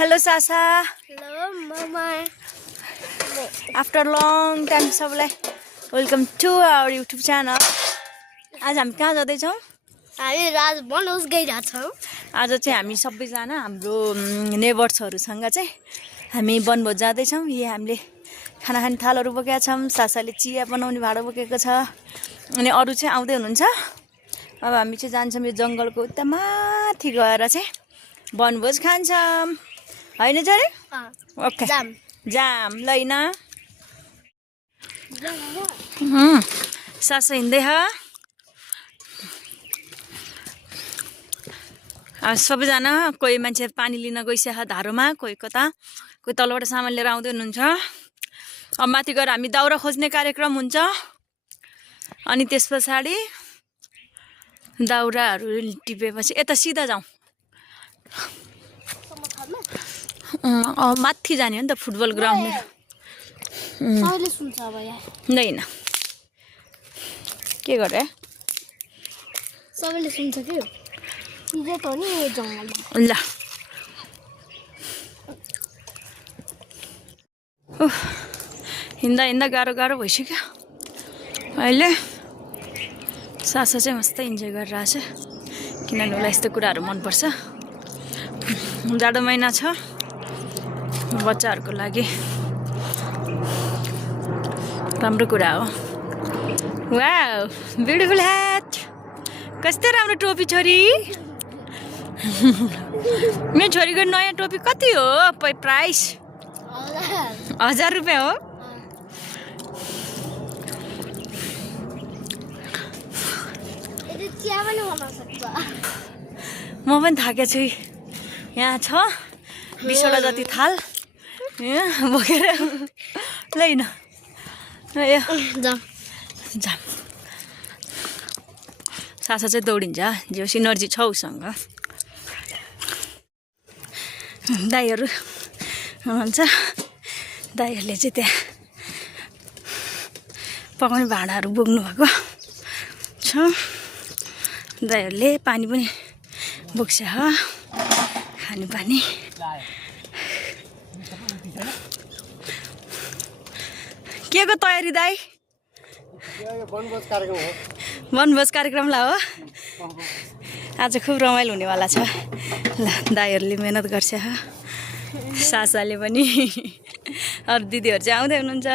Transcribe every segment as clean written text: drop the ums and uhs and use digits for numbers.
Hello Sasa. Hello Mama. After long time सबलाई welcome to our YouTube channel. आज हामी कहाँ जाँदै छौं? हामी राज बनोस गइरा छौं। आज चाहिँ हामी सबैजना हाम्रो नेबर्सहरुसँग चाहिँ हामी वनभोज जाँदै छौं। यहाँ हामीले खाना खाने थालहरु बोकेका छौं। सासाले चिया बनाउने भाडो बोकेको छ। अनि अरु चाहिँ आउँदै हुनुहुन्छ। अब हामी चाहिँ जान्छौं यो जंगलको उता माथि गएर चाहिँ वनभोज खान्छौं। हैन जरे? ओके। जाम लैन। सासा हिँड्दै ह। सबैजना कोही मान्छे पानी लिन गइसक्यो धारोमा, कोही कता, कोही तलबाट सामान लिएर आउँदै हुनुहुन्छ। अब माथि गएर हामी दाउरा खोज्ने कार्यक्रम हुन्छ। अनि त्यसपछि दाउराहरु टिपेपछि यता सिधा जाउँ। माथि जाने हो नि त फुटबल ग्राउन्ड। सबैले सुन्छ अब यहाँ। हैन। के गरे? सबैले सुन्छ के? सिधै त नि जंगलमा। ल। हिँड्दा हिँड्दा गाह्रो भइसक्यो। अहिले सासा चाहिँ मस्तै इन्जोय गरिरहेछ। किनभने उसलाई यस्तो कुराहरु मन पर्छ। जाडो महिना छ। बच्चाहरुको लागि राम्रो कुरा हो। Wow, beautiful hat. कस्तो राम्रो टोपी छोरी। मेरो छोरीको नयाँ टोपी कति हो? प्राइस 1000 रुपैयाँ हो। म पनि थाकेको छु। यहाँ छ 20 वटा जति थाल यहाँ बोकेर लैन। जाम। सासा चाहिँ दौडिन्छ। जोस एनर्जी छ उसँग। दाइहरु हुनुहुन्छ। दाइहरुले चाहिँ त्यहाँ पकाउने भाँडाहरु बोक्नु भएको छ। दाइहरुले पानी पनि बोक्छ। खाने पानी। के को तयारी दाइ? वनभोज कार्यक्रम हो। वनभोज कार्यक्रमलाई हो। आज खुब रमाइलो हुनेवाला छ। ल दाइहरुले मेहनत गर्छ। सासाले पनि अरु दिदीहरु चाहिँ आउँदै हुनुहुन्छ।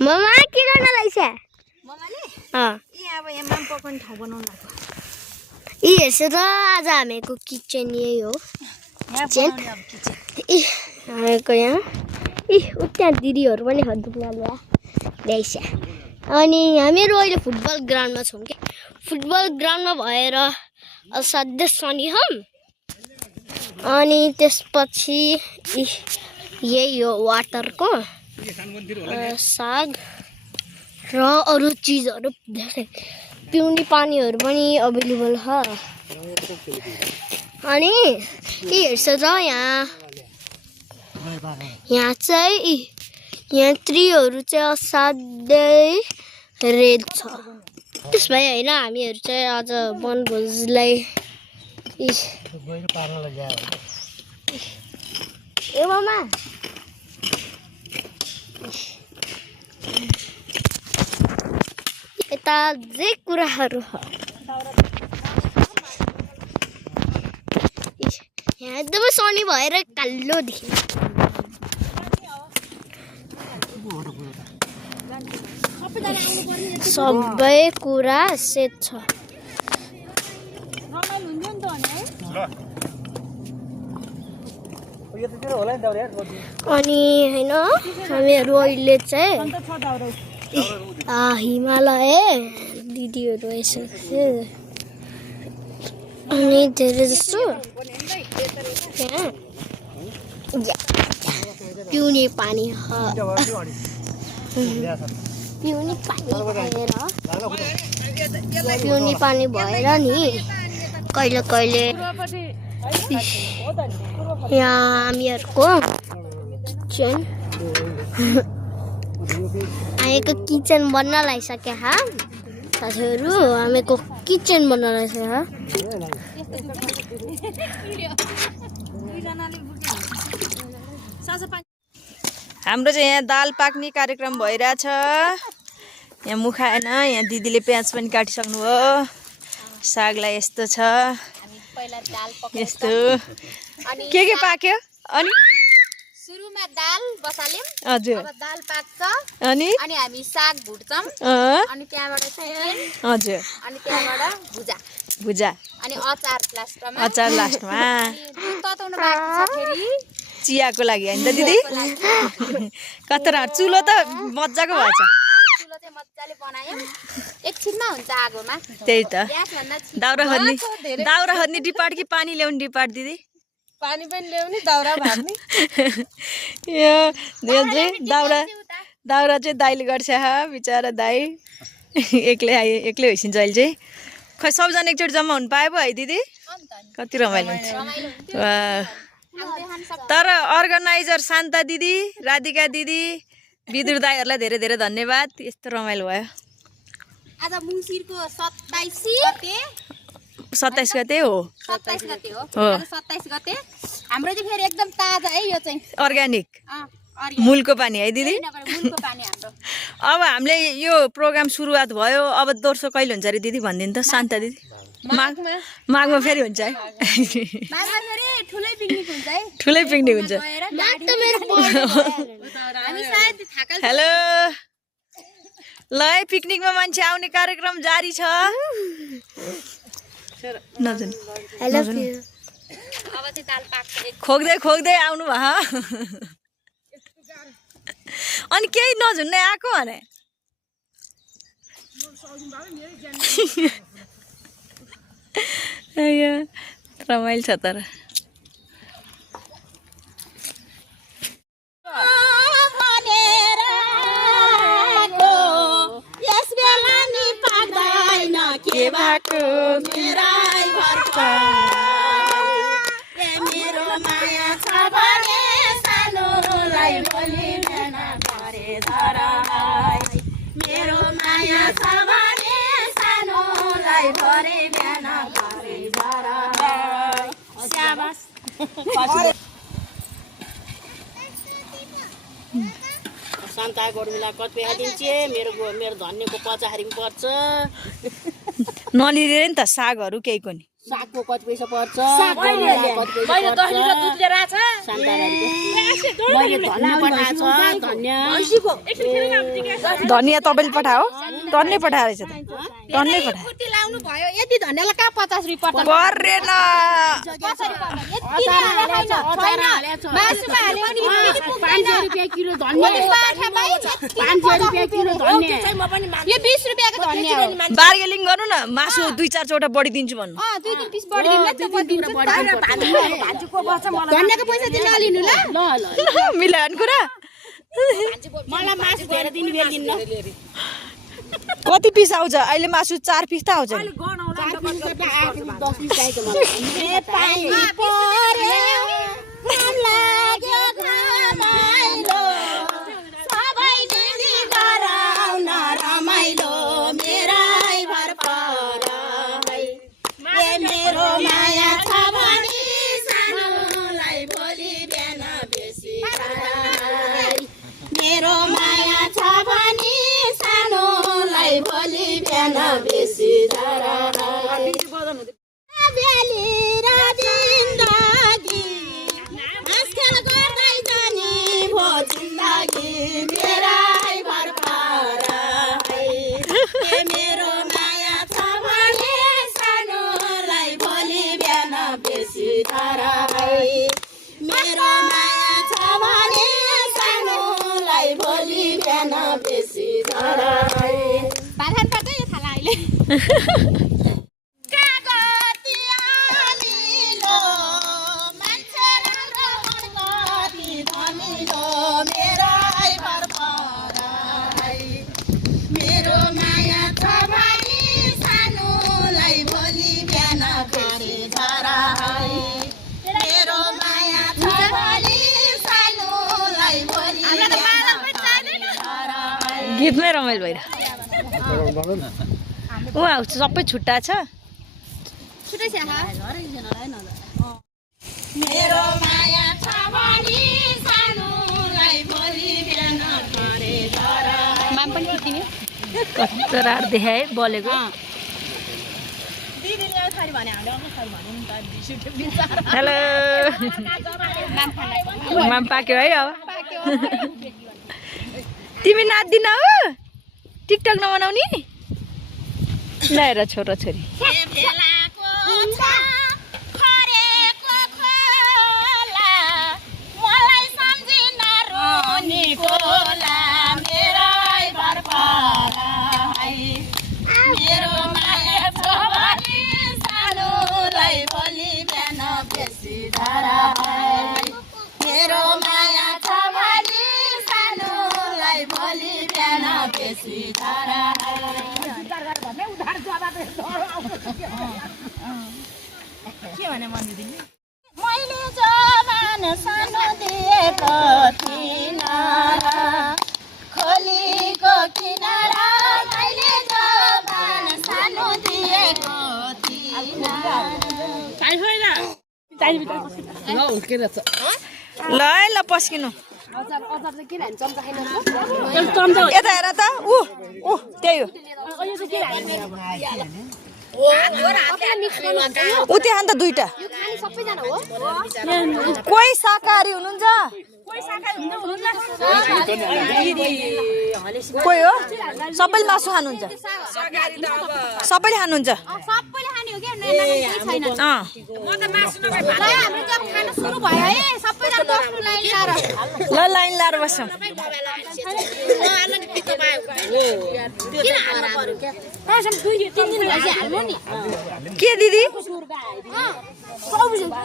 ममा के गर्न लाइछ? ममाले यहाँ अब यहाँ माम पकाउने ठाउँ बनाउन लाग्यो। हेर्छ त आज हामीको किचन यही हो। यहाँ बनाउने अब किचन। हामीको यहाँ उता दिदीहरु पनि दुख्न ल्याइछ। अनि हामीहरु अहिले फुटबल ग्राउन्डमा छौं के। फुटबल ग्राउन्डमा भएर असाध्यै सनी हम। अनि त्यसपछि यही हो वाटरको साग र अरु चीजहरु पिउने पानीहरु पनि अवेलेबल छ। अनि हेर्छ त यहाँ चाहिँ यहाँ ट्रीहरु चाहिँ असाध्यै रेड छ। त्यस भए हैन हामीहरु चाहिँ आज वनभोजलाई ए मामा यता जे कुराहरु छ। यहाँ एकदमै सनी भएर कालो देखिन्छ। सबै कुरा सेट छ। अनि हैन हामीहरु अहिले चाहिँ हिमालय दिदीहरु आइसक्यो। अनि धेरै जस्तो यहाँ पिउने पानी भएर नि कहिले कहिले यहाँ हामीहरुको किचन हामीको किचन बन्न लागिसक्यो साथीहरू हामीको किचन बन्न लागिसक्यो हाम्रो चाहिँ यहाँ दाल पाक्ने कार्यक्रम भइरहेछ यहाँ मुखा होइन यहाँ दिदीले प्याज पनि काटिसक्नु हो सागलाई यस्तो छ यस्तो के पाक्यो अनि सुरुमा दाल बसाल्यौं हजुर अब दाल पाक्छ अनि हामी साग भुट्छौं अनि त्यहाँबाट चिकन हजुर अनि त्यहाँबाट भुजा अनि अचार लास्टमा लास्टमा दुध तताउनु बाँकी छ फेरि चियाको लागि होइन त दिदी कत्रो चुलो त मजाको भएछ चुलो चाहिँ मज्जाले बनायौं एकछिनमा हुन्छ आगोमा त्यही त ग्यास भन्दा दाउरा खन्ने डिपार्ट कि पानी ल्याउने डिपार्ट दिदी पानी पनि ल्याउने दाउरा भाग्ने यो चाहिँ दाउरा चाहिँ दाइले गर्छ बिचरा दाइ एक्लै होइसिन्छ अहिले चाहिँ खै सबजना एकचोटि जम्मा हुनु पाए पो है दिदी कति रमाइलो हुन्छ तर अर्गनाइजर शान्ता दिदी राधिका दिदी विदुर दाईहरूलाई धेरै धेरै धन्यवाद यस्तो रमाइलो भयो आज मुसिरको 27 गते हो 27 गते हो आज 27 गते हाम्रो चाहिँ फेरि एकदम ताजा है यो चाहिँ अर्ग्यानिक मूलको पानी है दिदी मूलको पानी हाम्रो अब हामीले यो प्रोग्राम सुरुवात भयो अब दोस्रो कहिले हुन्छ अरे दिदी भनिदिनु त शान्ता दिदी माघमा फेरि हुन्छ है माघमा फेरि ठुलै पिकनिक हुन्छ है ठुलै पिकनिक हुन्छ हामी सायद थाकल हेलो ल है पिकनिकमा मान्छे आउने कार्यक्रम जारी छ नजुन हेलो अब चाहिँ दाल पाक्छ खोक्दै आउनु भयो अनि केही नझुन्ने आएको भने रमाइलो छ तर के भएको मेरो माया छ भने सानोलाई भोलि बिहान गरे धराई मेरो माया छ भने सानोलाई भरे बिहान गरे धराई स्याबास शान्ता गोर्मिला कति पैसा दिन्छे मेरो धन्यको पचाखरी पर्छ नलिदिएर नि त सागहरू केहीको नि सागको कति पैसा पर्छ धनियाँ तपाईँले पठायो टन्नै पठाएर रहेछ त टन्नै पठायो लाउनु भयो यति धन्यलाई कहाँ 50 रुपैयाँ पर्छ परेन मासुमा हाल्यो भने 500 रुपैयाँ किलो धनियाँ 500 रुपैयाँ किलो धनियाँ यो 20 रुपैयाँको धनियाँ हो बार्गेनिङ गर्नु न मासु 2-4 चोटा बढी दिन्छु भन्नु 2-3 पिस बढी दिनु धनियाँको पैसा दिन नलिनु ल मिलायो कुरा मलाई मासु धेरै दिन बेर दिन्न कति पिस आउँछ अहिले मासु 4 पिस त आउँछ नि 10 पिस चाहिन्छ मेरो माया छ भने सानोलाई भोलि बिहान बेसी धराई मेरो माया छ भने सानोलाई भोलि बिहान बेसी धराई बेली र जिन्दगी आजकल गर्दै जाने भो जिन्दगी मेरै भर पाराई मेरो माया छ भने सानोलाई भोलि बिहान बेसी धराई मेरो माया छ भने सानोलाई भोलि बिहान बेसी धराई भाषण पर्छ यो थाला अहिले कागती आलिलो मान्छे राम्रो मनकती धमिलो मेरै भर पराई मेरो माया छ भने सानोलाई भोलि बिहान बेसी धराई मेरो माया छ भने सानोलाई भोलि बिहान बेसी धराई गीतमै रमाइलो भइरहेको उहाँ सबै छुट्टा छ छुट्टै छ मेरो माया छ भनी सानोलाई भोलि बिहान घरे घर माम पनि किन्दिने कस्तो रात देखाए बोलेको दिदीले थरी भने हामीले अर्को थरी भन्यो नि त रिस उठ्यो हेलो माम पाक्यो है अब तिमी नाच्दिन हो टिकटक नबनाउने ल्याएर छोरा छोरी भेलाको छ खरेको खोला मलाई सम्झिन रोनीको ला मेरै भर मेरो माया छ भने सानोलाई भोलि बिहान बेसी धारा मेरो माया छ भने सानोलाई भोलि बिहान बेसी धारा मैले जवान सानो दिएको थिइनँ खोलीको किनारा मैले जवान सानो दिएको थिइनँ ल है ल पस्किनु यता हेर त ऊ त्यही हो ऊ त्यहाँ त दुईटा कोही शाकाहारी हुनुहुन्छ कोही हो सबैले मासु खानुहुन्छ सबैले खानुहुन्छ सबैले खाने हो क्या छैन हाम्रो जब खाना सुरु भयो है सबैजना बस्नु लाइन लाएर ल लाइन लाएर बस्छौँ के दिदी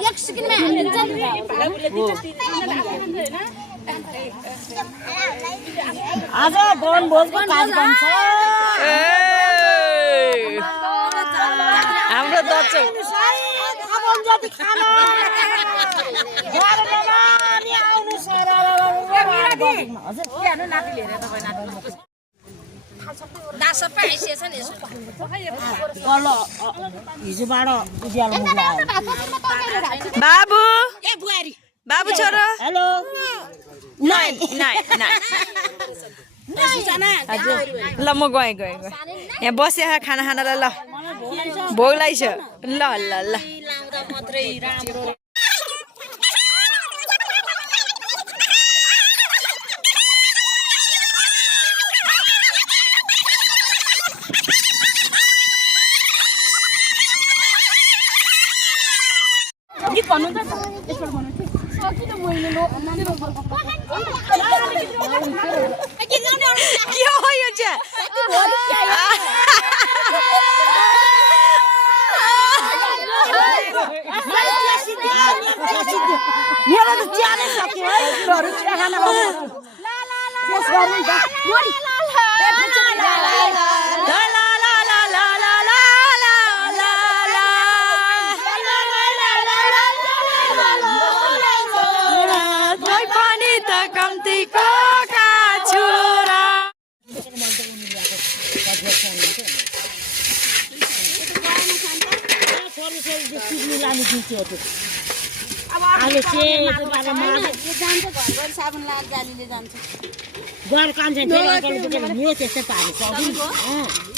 एक सेकेन्डमा हालिदिन्छ आज वनभोजको कार्यक्रम छ हाम्रो दर्शक हिजोबाट उज्यालो मुख लाग्यो बाबु ए बुहारी बाबु छोरो हेलो नाइ नाइ नाइ ल म गएँ यहाँ बसेर खाना खानालाई ल भोग लाग्छ ल ल ल लाउँदा मात्रै राम्रो गीत भन्नु त यसबाट भन्नु सकिन मैले के हो यो चाहिँ मेरो त च्यानै सक्यो है बुढोहरु चिया खाना त्यस गर्नु त लानु दिन्छु अब अहिले चाहिँ जान्छ घरबाट साबुन लाएर जालीले जान्छ घर काम छैन त्यस्तै पार्नु सक्दैन